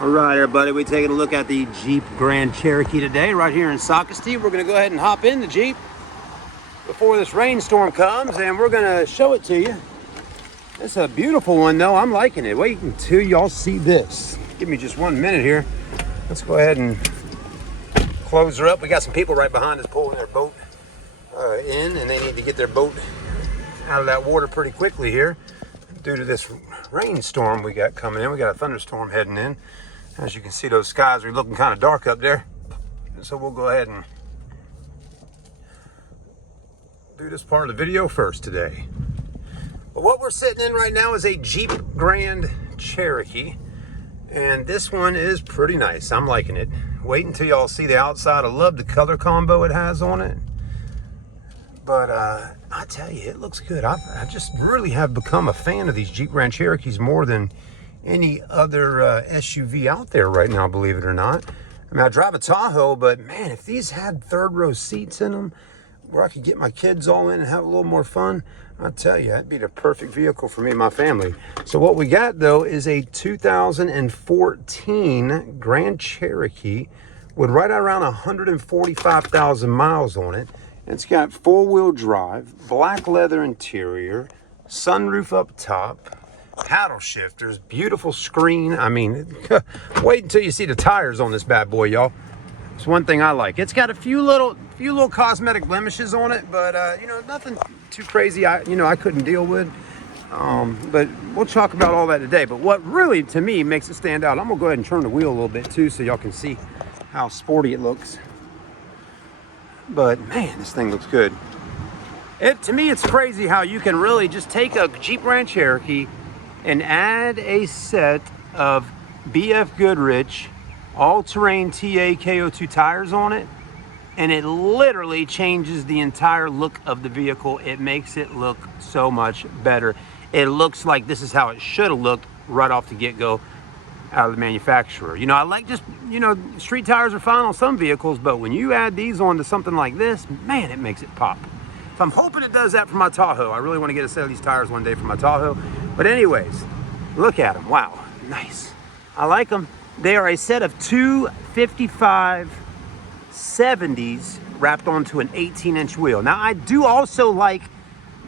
All right, everybody, we're taking a look at the Jeep Grand Cherokee today, right here in Sockasty. We're going to go ahead and hop in the Jeep before this rainstorm comes, and we're going to show it to you. It's a beautiful one, though. I'm liking it. Wait until y'all see this. Give me just 1 minute here. Let's go ahead and close her up. We got some people right behind us pulling their boat in, and they need to get their boat out of that water pretty quickly here due to this rainstorm we got coming in. We got a thunderstorm heading in. As you can see, those skies are looking kind of dark up there. And so we'll go ahead and do this part of the video first today. But what we're sitting in right now is a Jeep Grand Cherokee. And this one is pretty nice. I'm liking it. Wait until y'all see the outside. I love the color combo it has on it. But I tell you, it looks good. I just really have become a fan of these Jeep Grand Cherokees more than any other SUV out there right now, believe it or not. I mean, I drive a Tahoe, but man, if these had third row seats in them where I could get my kids all in and have a little more fun, I tell you, that'd be the perfect vehicle for me and my family. So what we got, though, is a 2014 Grand Cherokee with right around 145,000 miles on it. It's got four-wheel drive, black leather interior, sunroof up top, paddle shifters, beautiful screen. I mean, wait until you see the tires on this bad boy, y'all. It's one thing I like. It's got a few little cosmetic blemishes on it, but you know, nothing too crazy. I couldn't deal with. But we'll talk about all that today. But what really, to me, makes it stand out, I'm gonna go ahead and turn the wheel a little bit too, so y'all can see how sporty it looks. But man, this thing looks good. To me, it's crazy how you can really just take a Jeep Grand Cherokee and add a set of BF Goodrich all-terrain TA KO2 tires on it, and it literally changes the entire look of the vehicle. It makes it look so much better. It looks like this is how it should have looked right off the get-go out of the manufacturer. You know, I like just, street tires are fine on some vehicles, but when you add these onto something like this, man, it makes it pop. So I'm hoping it does that for my Tahoe. I really want to get a set of these tires one day for my Tahoe. But anyways, look at them. Wow, nice. I like them. They are a set of two 55 70s wrapped onto an 18-inch wheel. Now, I do also like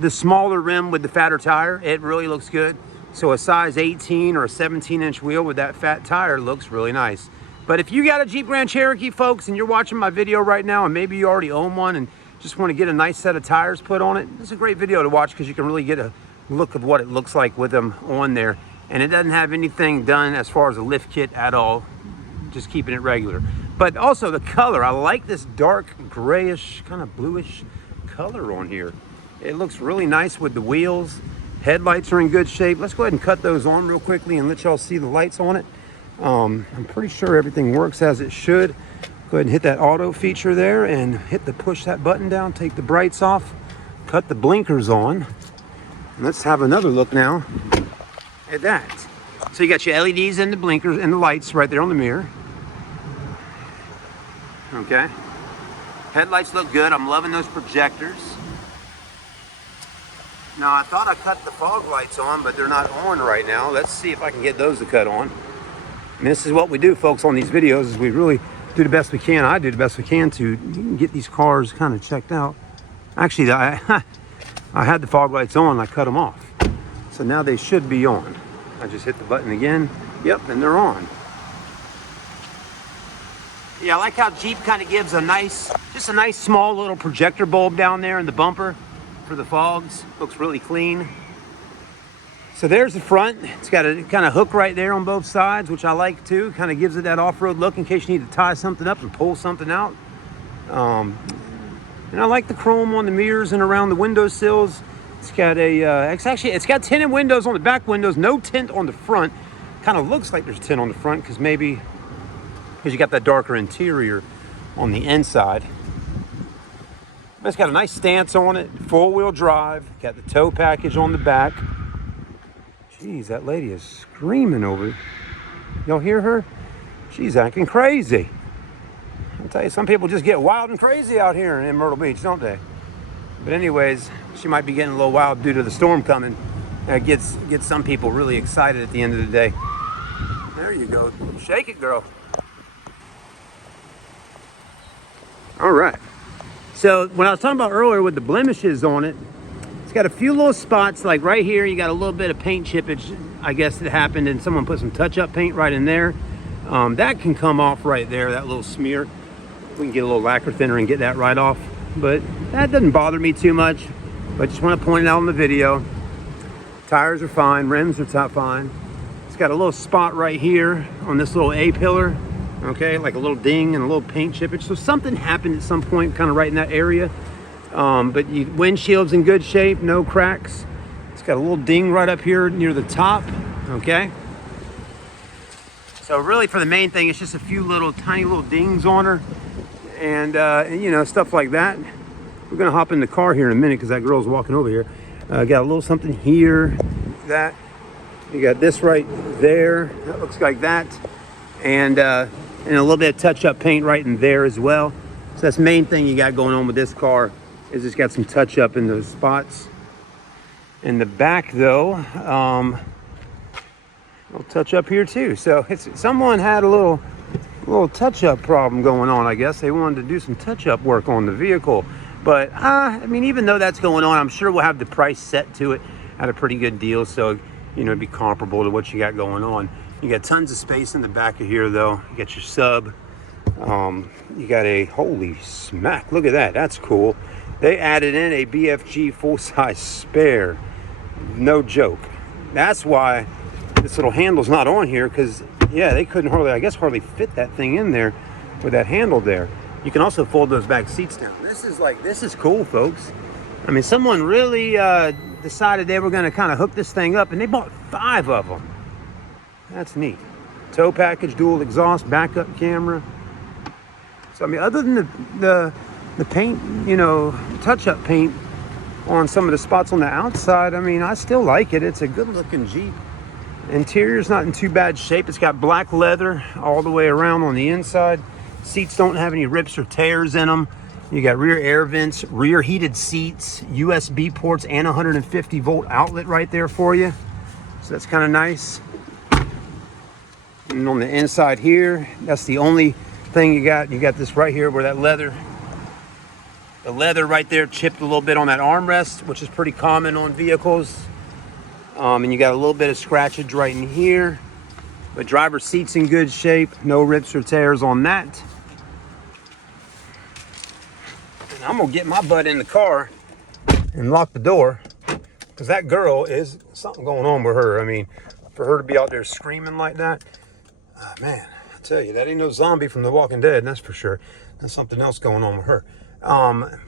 the smaller rim with the fatter tire. It really looks good. So a size 18 or a 17-inch wheel with that fat tire looks really nice. But if you got a Jeep Grand Cherokee, folks, and you're watching my video right now, and maybe you already own one and just want to get a nice set of tires put on it, it's a great video to watch because you can really get a look of what it looks like with them on there. And it doesn't have anything done as far as a lift kit at all, just keeping it regular. But also the color, I like this dark grayish, kind of bluish color on here. It looks really nice with the wheels. Headlights are in good shape. Let's go ahead and cut those on real quickly and let y'all see the lights on it. I'm pretty sure everything works as it should. Go ahead and hit that auto feature there and push that button down, take the brights off, cut the blinkers on. And let's have another look now at that. So you got your LEDs and the blinkers and the lights right there on the mirror. Okay. Headlights look good. I'm loving those projectors. Now, I thought I cut the fog lights on, but they're not on right now. Let's see if I can get those to cut on. And this is what we do, folks, on these videos, is we really do the best we can. I do the best we can to get these cars kind of checked out. Actually, I had the fog lights on, I cut them off. So now they should be on. I just hit the button again. Yep, and they're on. Yeah, I like how Jeep kind of gives just a nice small little projector bulb down there in the bumper for the fogs. Looks really clean. So there's the front. It's got a kind of hook right there on both sides, which I like too. Kind of gives it that off-road look in case you need to tie something up and pull something out. And I like the chrome on the mirrors and around the windowsills. It's got it's got tinted windows on the back windows, no tint on the front. Kind of looks like there's tint on the front because you got that darker interior on the inside. But it's got a nice stance on it, four-wheel drive, got the tow package on the back. Jeez, that lady is screaming over it. Y'all hear her? She's acting crazy. I'll tell you, some people just get wild and crazy out here in Myrtle Beach, don't they? But anyways, she might be getting a little wild due to the storm coming. That gets some people really excited at the end of the day. All There you go. Shake it, girl. All right. So when I was talking about earlier with the blemishes on it, it's got a few little spots, like right here, you got a little bit of paint chippage, I guess it happened, and someone put some touch-up paint right in there. That can come off right there, that little smear. We can get a little lacquer thinner and get that right off, but that doesn't bother me too much. But just want to point it out in the video. Tires are fine, rims are fine. It's got a little spot right here on this little A-pillar, okay, like a little ding and a little paint chippage. So something happened at some point kind of right in that area. But windshield's in good shape, no cracks. It's got a little ding right up here near the top, okay? So really for the main thing, it's just a few little tiny little dings on her and you know, stuff like that. We're gonna hop in the car here in a minute because that girl's walking over here. Got a little something here, that. You got this right there, that looks like that. And a little bit of touch-up paint right in there as well. So that's the main thing you got going on with this car, is it's got some touch-up in those spots. In the back though, I'll touch up here too. So someone had a little touch-up problem going on, I guess. They wanted to do some touch-up work on the vehicle. But I mean, even though that's going on, I'm sure we'll have the price set to it at a pretty good deal. So, you know, it'd be comparable to what you got going on. You got tons of space in the back of here though. You got your sub. You got a, holy smack, look at that, that's cool. They added in a BFG full-size spare. No joke. That's why this little handle's not on here, because yeah, they couldn't hardly fit that thing in there with that handle there. You can also fold those back seats down. This is cool, folks. I mean, someone really decided they were going to kind of hook this thing up, and they bought 5 of them. That's neat. Tow package, dual exhaust, backup camera. So I mean, other than the paint, you know, touch-up paint on some of the spots on the outside, I mean, I still like it. It's a good-looking Jeep. Interior's not in too bad shape. It's got black leather all the way around on the inside. Seats don't have any rips or tears in them. You got rear air vents, rear heated seats, USB ports, and 150-volt outlet right there for you. So that's kind of nice. And on the inside here, that's the only thing you got. You got this right here where that leather, the leather right there chipped a little bit on that armrest, which is pretty common on vehicles. And you got a little bit of scratchage right in here. But driver's seat's in good shape. No rips or tears on that. And I'm gonna get my butt in the car and lock the door, because that girl is something going on with her. I mean, for her to be out there screaming like that, man, I tell you, that ain't no zombie from The Walking Dead, that's for sure. There's something else going on with her.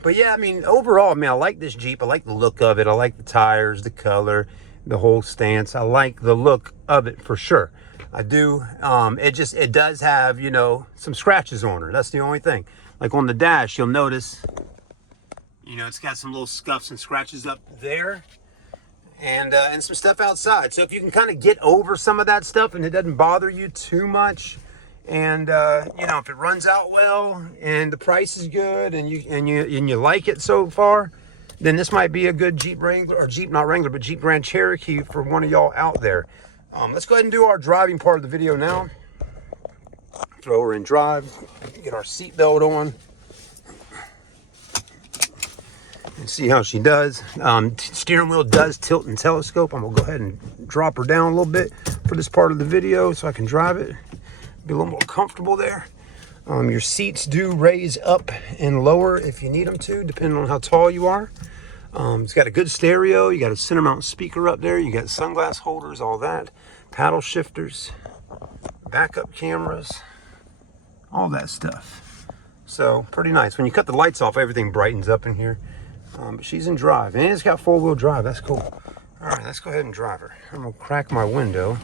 But yeah, I mean, overall, I mean, I like this Jeep. I like the look of it. I like the tires, the color, the whole stance. I like the look of it for sure. I do. It does have, you know, some scratches on her. That's the only thing. Like on the dash, you'll notice, you know, it's got some little scuffs and scratches up there, and some stuff outside. So if you can kind of get over some of that stuff and it doesn't bother you too much, and you know, if it runs out well and the price is good and you like it so far, then this might be a good Jeep Wrangler, or Jeep, not Wrangler, but Jeep Grand Cherokee for one of y'all out there. Let's go ahead and do our driving part of the video now. Throw her in drive, get our seatbelt on, and see how she does. Steering wheel does tilt and telescope. I'm gonna go ahead and drop her down a little bit for this part of the video so I can drive it, be a little more comfortable there. Your seats do raise up and lower if you need them to, depending on how tall you are. It's got a good stereo. You got a center mount speaker up there. You got sunglass holders, all that. Paddle shifters, backup cameras, all that stuff. So pretty nice. When you cut the lights off, everything brightens up in here. But she's in drive, and it's got 4-wheel drive. That's cool. All right, let's go ahead and drive her. I'm gonna crack my window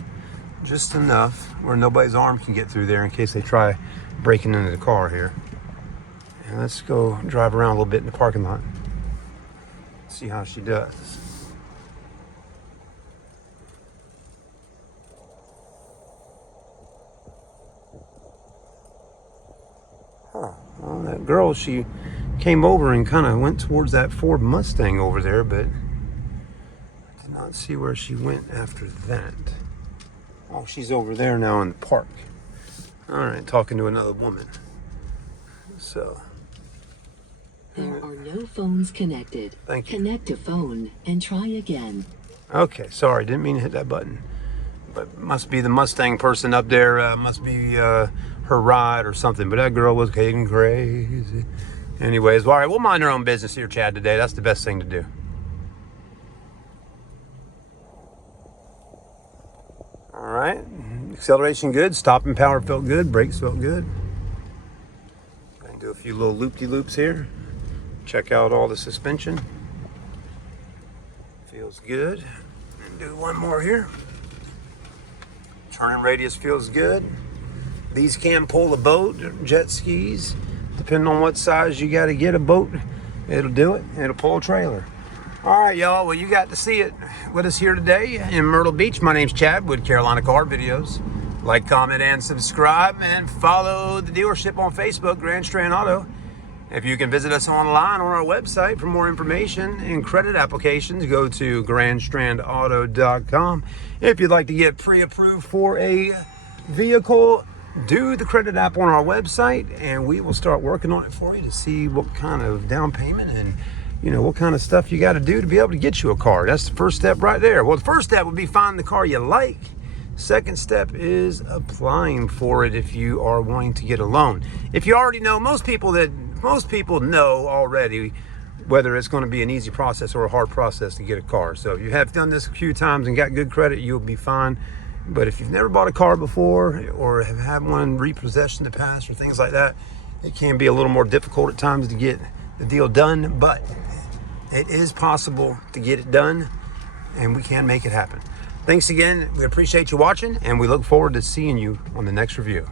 just enough where nobody's arm can get through there in case they try breaking into the car here. And let's go drive around a little bit in the parking lot. See how she does. Well, that girl, she came over and kind of went towards that Ford Mustang over there, but I did not see where she went after that. Oh, she's over there now in the park. All right, talking to another woman. So. There are no phones connected. Thank you. Connect a phone and try again. Okay, sorry, didn't mean to hit that button. But must be the Mustang person up there. Must be her ride or something. But that girl was getting crazy. Anyways, all right, we'll mind our own business here, Chad, today. That's the best thing to do. All right, acceleration good, stopping power felt good, brakes felt good. Gonna do a few little loop-de-loops here. Check out all the suspension. Feels good. And do one more here. Turning radius feels good. These can pull a boat, jet skis. Depending on what size you got to get a boat, it'll do it. It'll pull a trailer. All right, y'all. Well, you got to see it with us here today in Myrtle Beach. My name's Chad with Carolina Car Videos. Like, comment, and subscribe, and follow the dealership on Facebook, Grand Strand Auto. If you can visit us online on our website for more information and credit applications, go to grandstrandauto.com. If you'd like to get pre-approved for a vehicle, do the credit app on our website, and we will start working on it for you to see what kind of down payment and what kind of stuff you got to do to be able to get you a car. That's the first step right there. Well, the first step would be finding the car you like. Second step is applying for it if you are wanting to get a loan. If you already know, most people know already whether it's going to be an easy process or a hard process to get a car. So if you have done this a few times and got good credit, you'll be fine. But if you've never bought a car before or have had one repossessed in the past or things like that, it can be a little more difficult at times to get the deal done, but it is possible to get it done, and we can make it happen. Thanks again. We appreciate you watching, and we look forward to seeing you on the next review.